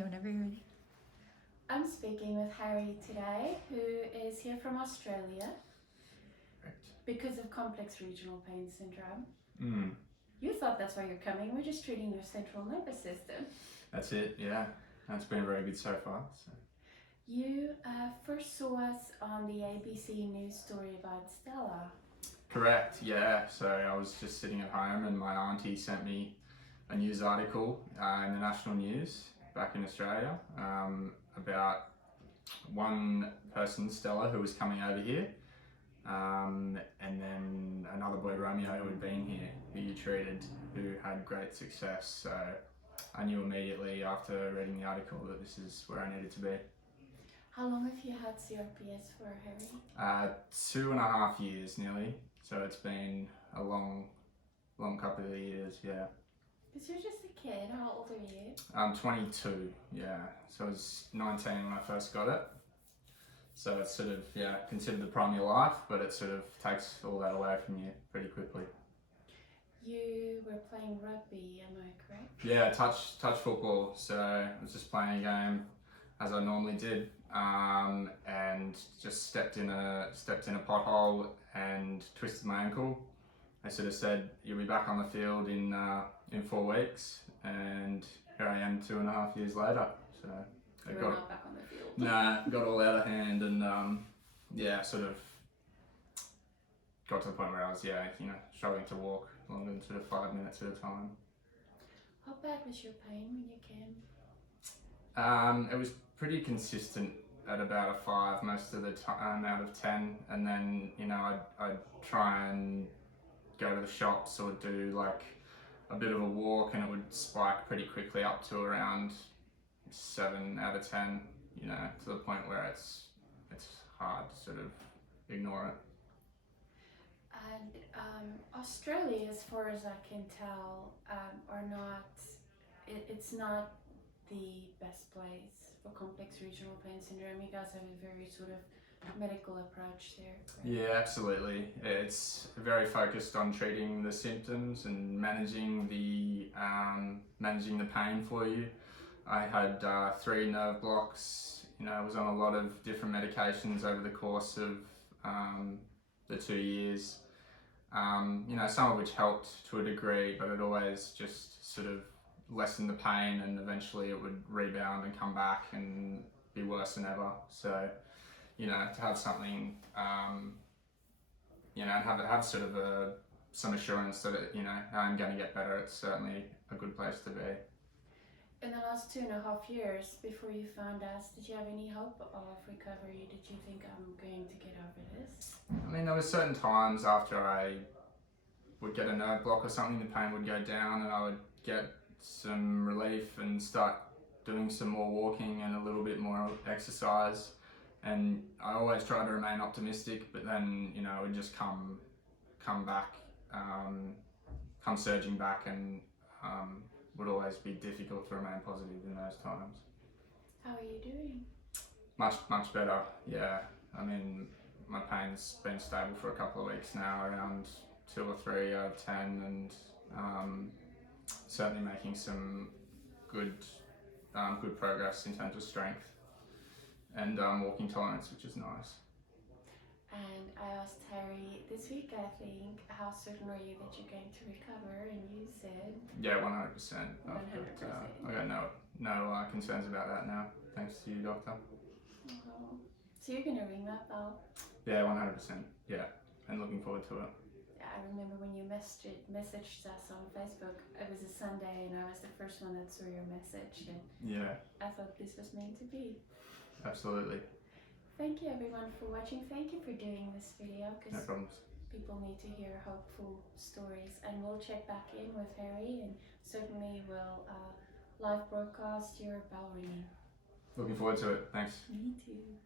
Okay, whenever you're ready. I'm speaking with Harry today, who is here from Australia. Right. Because of complex regional pain syndrome. Mm. You thought that's why you're coming. We're just treating your central nervous system. That's it, yeah. That's been very good so far. So. You first saw us on the ABC news story about Stella. Correct, yeah. So I was just sitting at home and my auntie sent me a news article in the national news back in Australia about one person, Stella, who was coming over here, and then another boy, Romeo, who had been here, who you treated, who had great success. So I knew immediately after reading the article that this is where I needed to be. How long have you had CRPS for, Harry? 2.5 years nearly. So it's been a long couple of years, yeah. Because you're just a kid. How old are you? I'm 22, yeah. So I was 19 when I first got it. So it's sort of, yeah, considered the prime of your life, but it sort of takes all that away from you pretty quickly. You were playing rugby, am I correct? Yeah, touch football. So I was just playing a game as I normally did, and just stepped in a pothole and twisted my ankle. They sort of said you'll be back on the field in 4 weeks, and here I am 2.5 years later. So you were not back on the field. Nah, got all out of hand, and yeah, sort of got to the point where I was struggling to walk longer than sort of 5 minutes at a time. How bad was your pain when you came? It was pretty consistent at about a 5 most of the time out of 10, and then I'd try and go to the shops or do like a bit of a walk, and it would spike pretty quickly up to around 7 out of 10. To the point where it's hard to sort of ignore it. And Australia, as far as I can tell, it's not the best place for complex regional pain syndrome. You guys have a very sort of medical approach there, correct? Yeah, absolutely. It's very focused on treating the symptoms and managing the pain for you. I had 3 nerve blocks. I was on a lot of different medications over the course of the 2 years. Some of which helped to a degree, but it always just sort of lessened the pain, and eventually it would rebound and come back and be worse than ever. So, to have something, have sort of some assurance that I'm going to get better, it's certainly a good place to be. In the last 2.5 years, before you found us, did you have any hope of recovery? Did you think, I'm going to get over this? I mean, there were certain times after I would get a nerve block or something, the pain would go down and I would get some relief and start doing some more walking and a little bit more exercise. And I always try to remain optimistic, but then, it would just come back, come surging back, and would always be difficult to remain positive in those times. How are you doing? Much better, yeah. I mean, my pain's been stable for a couple of weeks now, around 2 or 3 out of 10, and certainly making some good progress in terms of strength and walking tolerance, which is nice. And I asked Harry this week, I think, how certain are you that you're going to recover? And you said... Yeah, 100%. 100%. I got no concerns about that now, thanks to you, doctor. Oh. So you're going to ring that bell? Yeah, 100%. Yeah, and looking forward to it. I remember when you messaged us on Facebook. It was a Sunday, and I was the first one that saw your message. And yeah, I thought this was meant to be. Absolutely. Thank you everyone for watching. Thank you for doing this video, because no problems. People need to hear hopeful stories. And we'll check back in with Harry, and certainly we'll live broadcast your bell ringing. Looking forward to it. Thanks. Me too.